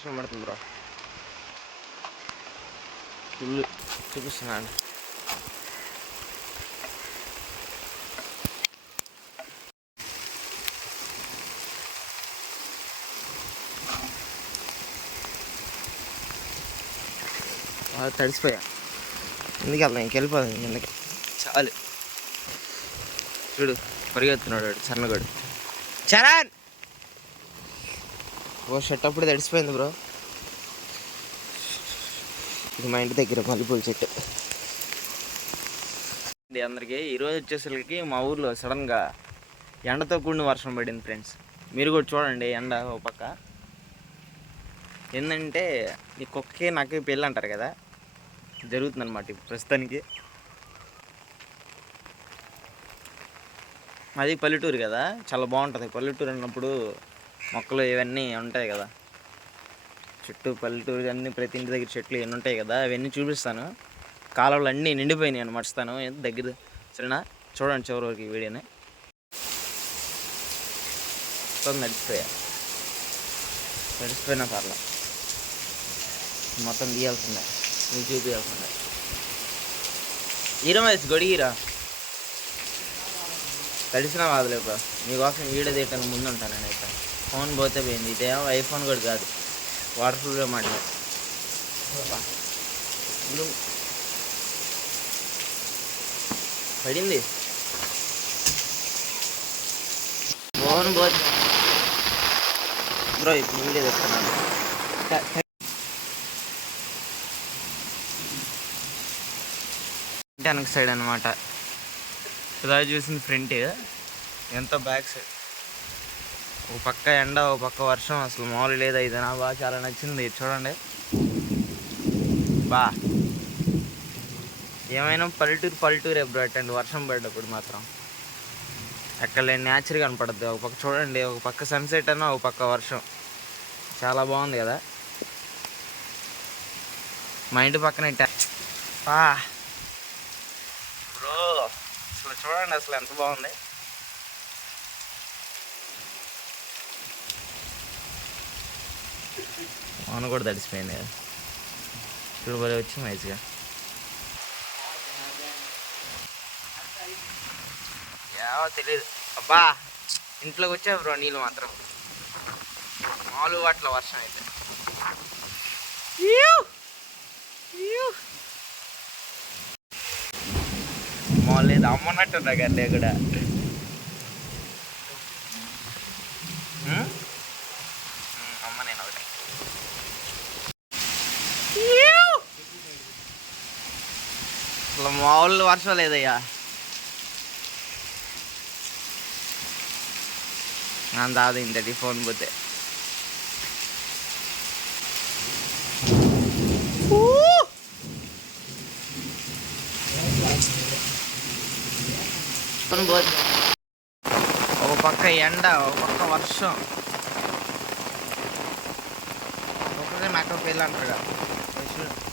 వర్షం పడుతుంది bro full చూపిస్తున్నాను బాగా తడిసిపోయా ఎందుకు వెళ్దాం ఇంకెళ్ళిపోదాం ఎందుకు చాలు చూడు పరిగెత్తున్నాడు వాడు సన్నగాడు చరణ్ ఓ షర్ట్ అప్పుడు తడిసిపోయింది బ్రో. ఇది మా ఇంటి దగ్గర మల్లెపూల చెట్టు. అందరికీ ఈరోజు వచ్చేసరికి మా ఊర్లో సడన్గా ఎండతో కూడిన వర్షం పడింది ఫ్రెండ్స్. మీరు కూడా చూడండి ఎండ ఓ పక్క. ఏంటంటే ఈ కుక్కకి నాకు పెళ్ళి అంటారు కదా జరుగుతుందన్నమాట ఇప్పుడు ప్రస్తుతానికి. అది పల్లెటూరు కదా చాలా బాగుంటుంది. పల్లెటూరు అన్నప్పుడు మొక్కలు ఇవన్నీ ఉంటాయి కదా. చుట్టూ పల్లెటూరు అన్ని ప్రతి ఇంటి దగ్గర చెట్లు ఇవన్నీ ఉంటాయి కదా అవన్నీ చూపిస్తాను. కాలువలు అన్నీ నిండిపోయినాయి అని మర్చిస్తాను దగ్గర. సరేనా? చూడండి చివరి వరకు ఈ వీడియోని. మొత్తం నడిచిపోయా? నడిచిపోయినా పర్లా. మొత్తం తీయాల్సిందే. నీకు చూపించాల్సిందే ఈరో వేసి గొడిగిరా తడిసిన వాదులేపా మీకోసం వీడియో తీయటానికి ముందు ఉంటాను నేనైతే. ఫోన్ పోతే పోయింది. ఇదేమో ఐఫోన్ కూడా కాదు. వాటర్ ప్రూఫ్గా మాట్లాడు పడింది. ఫోన్ పోతే బ్రో ఇప్పుడు వీడియో వెనక సైడ్ అనమాట ఇలా చూసింది ఫ్రంట్. ఎంత బ్యాక్ సైడ్. ఒక పక్క ఎండ ఒక పక్క వర్షం. అసలు మామూలు లేదు ఇది నా బాగా చాలా నచ్చింది. చూడండి. బా. ఏమైనా పల్లెటూరు పల్లెటూరు ఎప్పుడు అట్టండి. వర్షం పడేటప్పుడు మాత్రం. అక్కడ లేని న్యాచురల్ ఒక పక్క చూడండి. ఒక పక్క సన్సెట్ అన్న ఒక పక్క వర్షం. చాలా బాగుంది కదా. మా ఇంటి పక్కన ఇట్ట. బా. బ్రో అసలు చూడండి అసలు ఎంత బాగుంది. అవును కూడా తడిసిపోయింది కదా. చూడు భలే వచ్చి మంచిగా. ఏవో తెలియదు అబ్బా ఇంట్లోకి వచ్చా బ్రో నీళ్ళు మాత్రం. మామూలు వాటిలో వర్షం అయితే! మామూలు లేదు అమ్మన్నట్టు గడ్డే కూడా. మామూలు వర్షం లేదయ్యా అందాది ఇంతటి ఫోన్ పోతే ఒక పక్క ఎండ ఒక పక్క వర్షం ఒకటే మాకు పెళ్ళి అంటారు కదా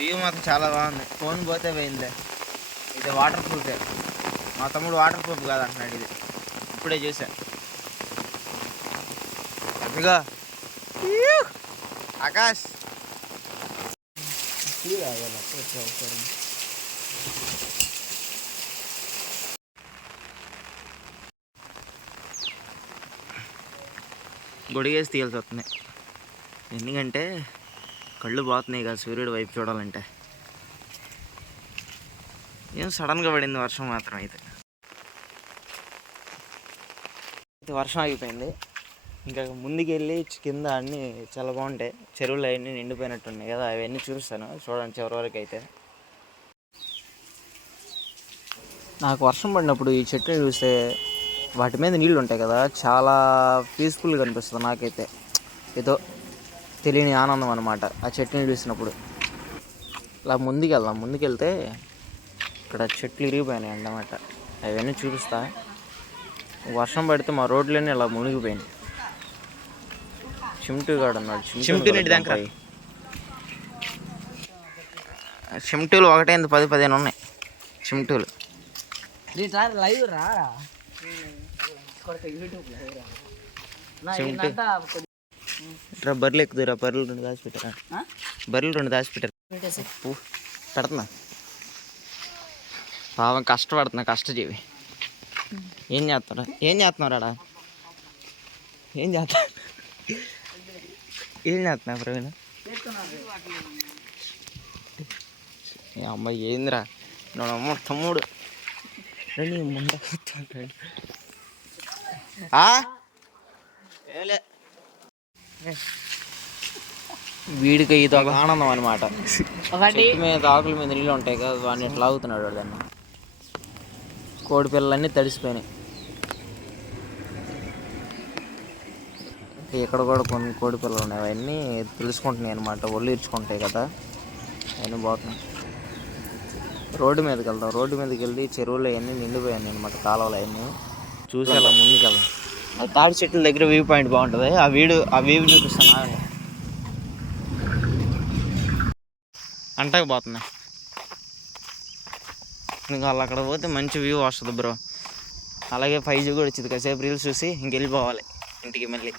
వ్యూ మాత్రం చాలా బాగుంది. ఫోన్ పోతే పోయిందే ఇది వాటర్ ప్రూఫే మా తమ్ముడు వాటర్ ప్రూఫ్ కాదు అంటున్నాడు ఇది. ఇప్పుడే చూసా. ఇదిగో. ఆకాష్. గొడిగేసి తీయాల్సి వస్తుంది. ఎందుకంటే కళ్ళు పోతున్నాయి కదా సూర్యుడు వైపు చూడాలంటే. ఏం సడన్గా పడింది వర్షం మాత్రం అయితే. అయితే వర్షం ఆగిపోయింది. ఇంకా ముందుకెళ్ళి కింద అన్నీ చాలా బాగుంటాయి. చెరువులు అవన్నీ నిండిపోయినట్టు ఉన్నాయి కదా అవన్నీ చూపిస్తాను. చూడండి చివరి వరకు అయితే. నాకు వర్షం పడినప్పుడు ఈ చెట్టుని చూస్తే వాటి మీద నీళ్ళు ఉంటాయి కదా చాలా పీస్ఫుల్గా అనిపిస్తుంది నాకైతే. ఏదో తెలియని ఆనందం అనమాట ఆ చెట్టుని చూసినప్పుడు. ఇలా ముందుకెళ్దాం. ముందుకెళ్తే ఇక్కడ చెట్లు ఇరిగిపోయినాయి అన్నమాట. అవన్నీ చూపిస్తా. వర్షం పడితే మా రోడ్లన్నీ ఇలా మునిగిపోయినాయి. చిమ్టు గాడు అన్నాడు చిమ్టు. చిమ్టూలు ఒకటే ఇంత పది పదిహేను ఉన్నాయి. చిమ్టూలు. లైవ్ రా. చిమ్టు. ఇట్రా బర్రెలు ఎక్కుదురా బర్రెలు రెండు దాచిపెట్టారా? బర్రెలు రెండు దాచిపెట్టారు పెడుతున్నా. పాపం కష్టపడుతున్నా కష్టజీవి. ఏం చేస్తున్నా ఏం చేస్తున్నారాడా ఏం చేస్తా ఏం చేస్తున్నా ప్రవీణ? ఏ అమ్మాయి ఏందిరా? నేను అమ్మ తమ్ముడు. రండి ముందు కూర్చోండి. ఆ? వీడికి ఇది ఒక ఆనందం అనమాట ఒకటి మీద ఆకుల మీద నీళ్ళు ఉంటాయి కదా వాడిని ఇట్లా లాగుతున్నాడు వాడు దాన్ని? కోడి పిల్లలన్నీ తడిసిపోయినాయి. ఇక్కడ కూడా కొన్ని కోడి పిల్లలు ఉన్నాయి. అవన్నీ తెలుసుకుంటున్నాయి అనమాట ఒళ్ళు ఇరుచుకుంటాయి కదా. అవన్నీ పోతున్నాయి. రోడ్డు మీదకి వెళ్దాం. రోడ్డు మీదకి వెళ్ళి చెరువులు అవన్నీ నిండిపోయాయి అనమాట కాలువలు అవన్నీ. చూసి అలా ముందుకు వెళ్దాం తాడి చెట్ల దగ్గర వ్యూ పాయింట్ బాగుంటుంది. ఆ వీడు ఆ వ్యూ చూపిస్తాను ఆగండి. అంటకు పోతున్నా. ఇంకా వాళ్ళు అక్కడ పోతే మంచి వ్యూ వస్తుంది బ్రో. అలాగే ఫైవ్ జీ కూడా వచ్చింది. కాసేపు రీల్స్ చూసి ఇంకెళ్ళిపోవాలి ఇంటికి మళ్ళీ.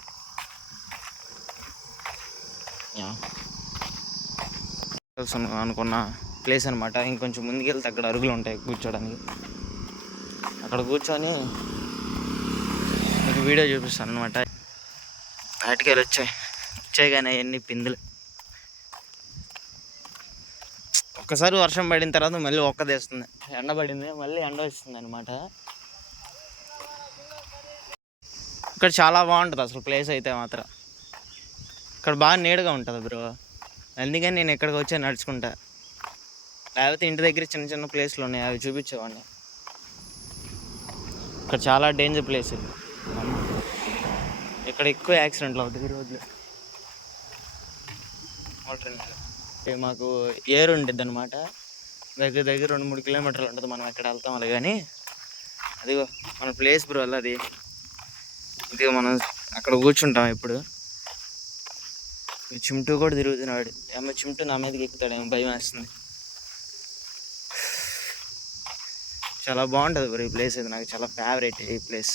తెలుసు అనుకున్న. ప్లేస్ అనమాట ఇంకొంచెం ముందుకెళ్తే అక్కడ అరుగులు ఉంటాయి కూర్చోడానికి. అక్కడ కూర్చొని మీకు వీడియో చూపిస్తాను అనమాట బయటకెళ్ళి వచ్చాయి. వచ్చాయి కానీ అవన్నీ పిందులు. ఒక్కసారి వర్షం పడిన తర్వాత మళ్ళీ ఒక్కదేస్తుంది ఎండ పడింది మళ్ళీ ఎండ వస్తుంది అనమాట ఇక్కడ చాలా బాగుంటుంది అసలు ప్లేస్ అయితే మాత్రం. ఇక్కడ బాగా నీడగా ఉంటుంది బ్రో అందుకని నేను ఎక్కడికి వచ్చి నడుచుకుంటా. లేకపోతే ఇంటి దగ్గర చిన్న చిన్న ప్లేస్లు ఉన్నాయి అవి చూపించేవాడిని. ఇక్కడ చాలా డేంజర్ ప్లేస్ ఇది. అక్కడ ఎక్కువ యాక్సిడెంట్లు అవుతాయి ఈ రోజులో. అంటే మాకు ఏరు ఉండిద్ది అనమాట దగ్గర దగ్గర రెండు మూడు కిలోమీటర్లు ఉంటుంది మనం ఎక్కడ వెళ్తాం అలా కానీ అదిగో మన ప్లేస్ బ్రో అది. ఇదిగో మనం అక్కడ కూర్చుంటాం ఇప్పుడు. చిమ్టూ కూడా తిరుగుతున్నాడు. ఏమో చిమ్టూ నా మీదకి ఎక్కుతాడేమో భయం వేస్తుంది. చాలా బాగుంటుంది బ్రో ఈ ప్లేస్ ఇది నాకు చాలా ఫేవరెట్ ఈ ప్లేస్.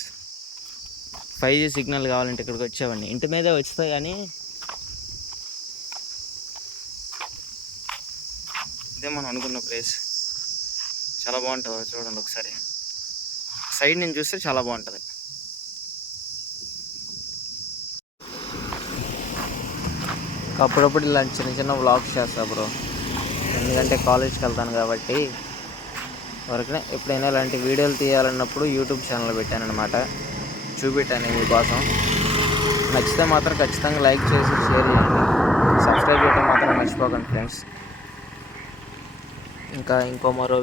ఫైవ్ జీ సిగ్నల్ కావాలంటే ఇక్కడికి వచ్చేవాడిని. ఇంటి మీదే వస్తాయి కానీ ఇదే మనం అనుకున్న ప్లేస్. చాలా బాగుంటుంది చూడండి ఒకసారి. సైడ్ నుంచి చూస్తే చాలా బాగుంటుంది. అప్పుడప్పుడు ఇలా చిన్న చిన్న వ్లాగ్స్ చేస్తా బ్రో. ఎందుకంటే కాలేజ్కి వెళ్తాను కాబట్టి వరకునే ఎప్పుడైనా ఇలాంటి వీడియోలు తీయాలన్నప్పుడు యూట్యూబ్ ఛానల్ పెట్టాను అనమాట చూపెట్టాను మీకోసం నచ్చితే మాత్రం ఖచ్చితంగా లైక్ చేసి షేర్ చేయండి. సబ్స్క్రైబ్ చేయడం మాత్రం మర్చిపోకండి ఫ్రెండ్స్. ఇంకా ఇంకో మరో